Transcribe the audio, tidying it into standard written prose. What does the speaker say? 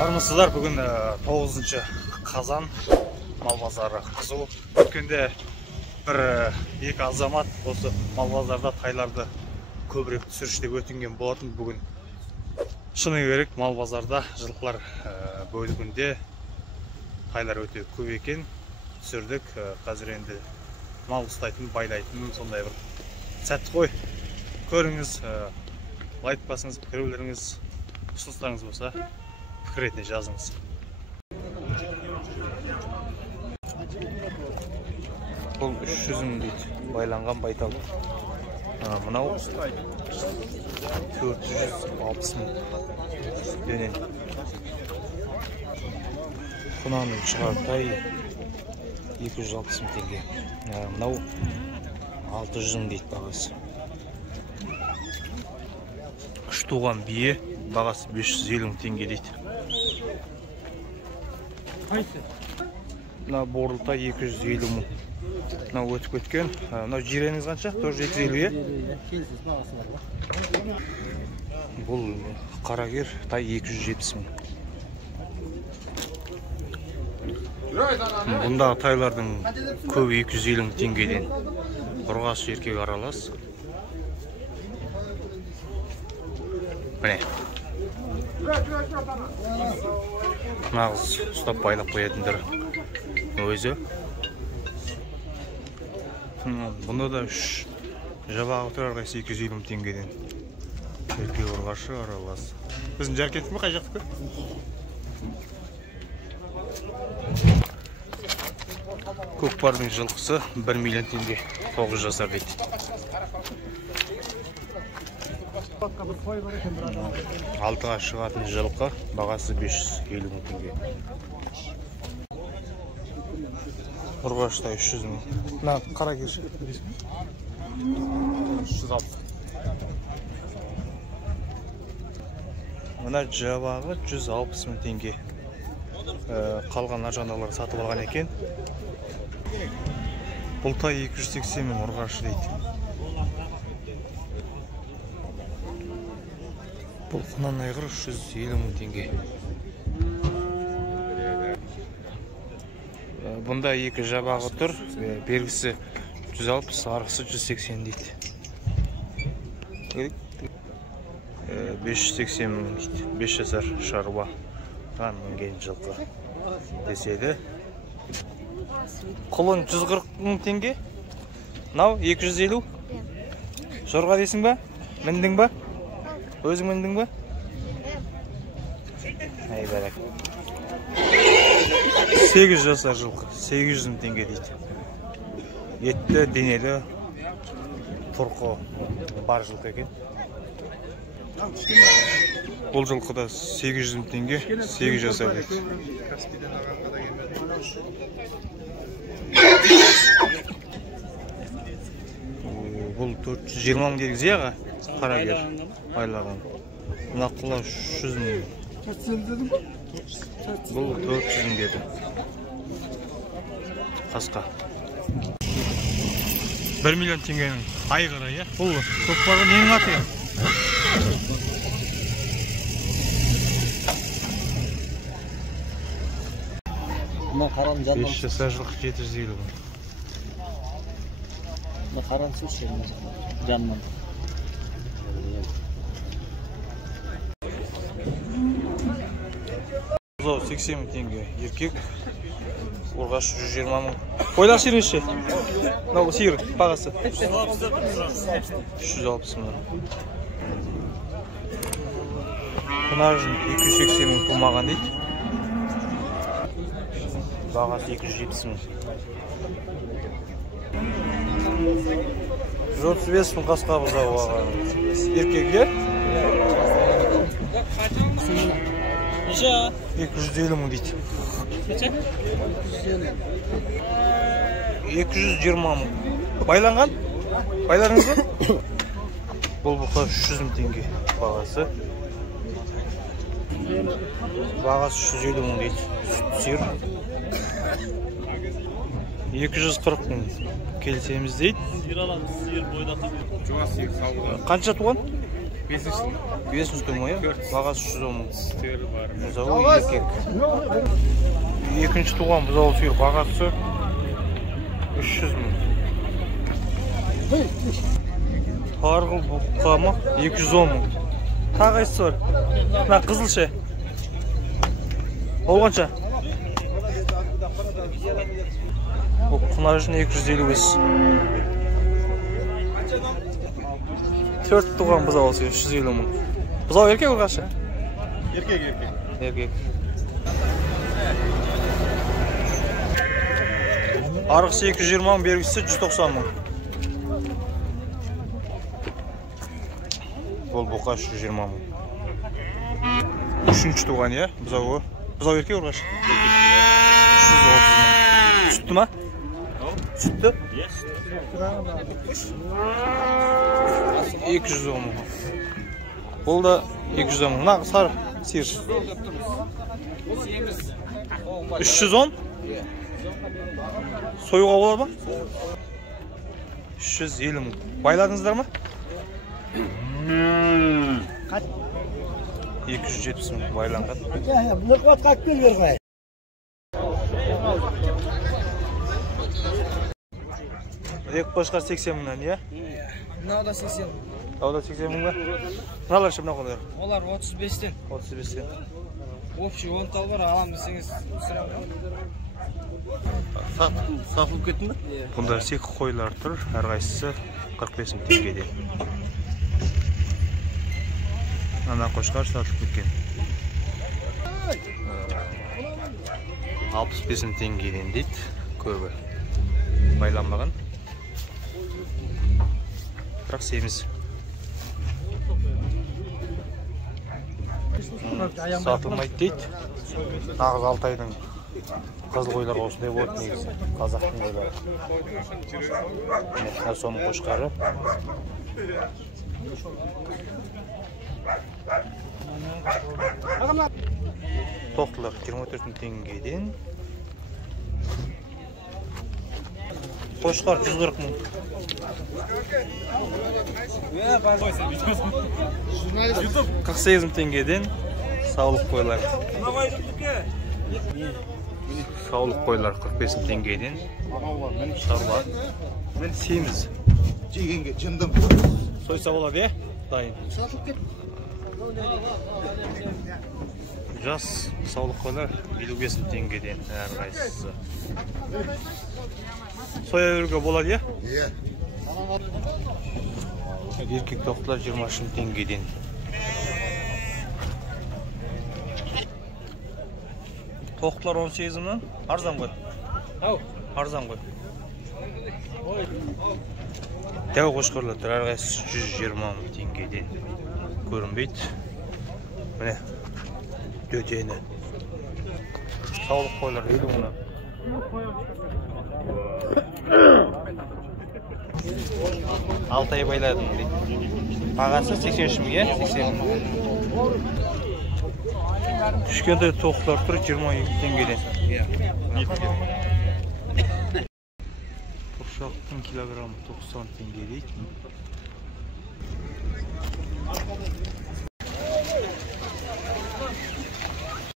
Армысыздар, бүгін 9 қазан мал базары қызу. Өткенде екі азамат осы мал базарда тайларды көбірек түсіріш деп өтінген болатын. Бүгін шыны керек мал базарда жылқылар бөлігінде тайлар өте көп екен. Түсірдік. Қазір енді мал ұстайтын, байлайтын сондай бір сәтті қой. Көріңіз, лайк басыңыз, пікірлеріңіз, ұсыныстарыңыз болса пікір ретінде жазыңыз. Бұл 300 мың дейді, байланған байтал. Мынау 460 мың дөнен. Құнаның шығартай 260 мың теңге. Мынау 600 мың дейді бағасы. Үш туған бие бағасы 550 мың теңге дейді. Мына борылта 250 мың. Мына өтіп кеткен. Мына жиреніңіз қанша? Тоже 250 е? Бұл қарагер тай 270 мың. Бұндағы тайлардың көбі 250 мың теңгеден. Ұрғаш еркек аралас. Міне. Нағыз ұстап байлап қоятындар өзі. Бұнда да жабағы тұрар қайсы 250 мың теңгеден. Еркек ұрғашы аралас. Біздің жаркеттік ме қай жақтікі? Көкпардың жылқысы 1 миллион теңге. 9 жасар дейді. Алтыға шығатын жылқы бағасы 550 мың теңге. Ұрғашта 300 мың. Мына қара керші? 360. Мына жабағы 160 мың теңге. Қалған ажандалар сатып алған екен. Бұл тай 280 мың ұрғашы дейді. Бұл құнан айғыр 350 мың теңге. Бұнда екі жабағы тұр. Бергісі 160, арғысы 180 дейді. 580 мың дейді. 5 жасар шаруа. Мінген жылқы деседі. Құлын 140 мың теңге. Нау 250. Жорға дейсің ба? Міндің ба? Өзің міндің ба? Ай бәрек. 8 жасар жылқы. 800 мың теңге дейді. Етті, денелі, тұрқы бар жылқы екен. Бұл жылқыда 800 мың теңге, 8 жасар дейді. Бұл 420 мың дегіз еға қарагер айлаған. Мына құла 300 мың. Бұл 400 мың деді. Қасқа. 1 миллион теңгенің айғыры, е? Бұл көкпарға ненің аты е? Қаран жаннан 5 жасар жылқы 750 мың. Қаран сөз жаннан. Бұзау 80 мың теңге. Еркек ұрғаш 120 мың. Қойлар сирвеші? Мынау сиыр бағасы? 360 мың. Құнажын 280 мың тумаған дейді. Бағасы 270 мың. 135 мың қасқа бұзау ағаны. Еркекге? 250 мың дейді. 220 мың. Байланған? Байларыңыз ба? Бұл бұқа 300 мың теңге бағасы. Бағасы 350 мың дейді. Сыр. 240 мың келсеміз дейді. Сиыр аламыз, сиыр бойдаққа. Жоға сиыр сауға. Қанша туған? 5-ші. 500 туған иә? Бағасы 110 мың. Сиыр бар. Бұзауы еркек. Екінші туған бұзауы сиыр бағасы 300 мың. Арғыл бұққамы 210 мың. Тағы қайсысы бар? Мына қызылша. Ол қанша? Ол құнажын 255. 4 туған бұзауы сиыр 350 мың. Бұзау еркек қанша? Еркек. Еркек. Арғысы 220 мың, бергісі 190 мың. Бұл бұқа 120 мың. Үшінші туған, е? Бұзауы. Бұзау еркек ұрғаш? 330 мың. Сүтті ма? Сүтті? 210 мың. Бұл да 210 мың. Нағы сары сиыр. 310? Союға болады ма? 350 мың. Байладыңыздар ма? 270 мың байланған. Ек қошқар 80 мыңнан, е? Мынада 80. Ауда 80 мың ба? Мыналар ше мына қодар? Олар 35-тен. 35-тен. Общий 10 тал бар, алам десеңіз. Сатылып кеттің бе? Бұнда сек қойлар тұр, әрқайсысы 45 мың теңгеде. Ана қошқар сатылып кеткен. 65 мың теңгеден дейді, көбі. Байланбаған. Бірақ семіз. Сатылмайды дейді. Нағыз Алтайдың қызыл қойлар осындай болады негізі. Қазақтың қойлары. Соның қошқары. Тоқтылар 24 мың теңгеден. Қошқар 140 мың. 48 мың теңгеден саулық қойлар. Саулық қойлар 45 мың теңгеден. Шаруа. Мен семіз. Жегенге жындым. Сойса болады, е? Дайын. Жас саулық қойлар 55 мың теңгеден әрқайсысы. Соя өрге болады, е? Е. Еркек тоқтылар 20 мың теңгеден. Тоқтылар 18 мыңнан арзан ғой. Арзан ғой. Дәу қошқарлар тұр, әрқайсысы 120 мың теңгеден. Көрінбейді. Міне, дөтені. Саулық қойлар 50 мыңнан. Алтай байладым дейді. Бағасы 83 мың, е? 80 мың. Түшкенде тоқтылар тұр 22 теңгеден. Бұршақтың килограммы 90 теңге дейді.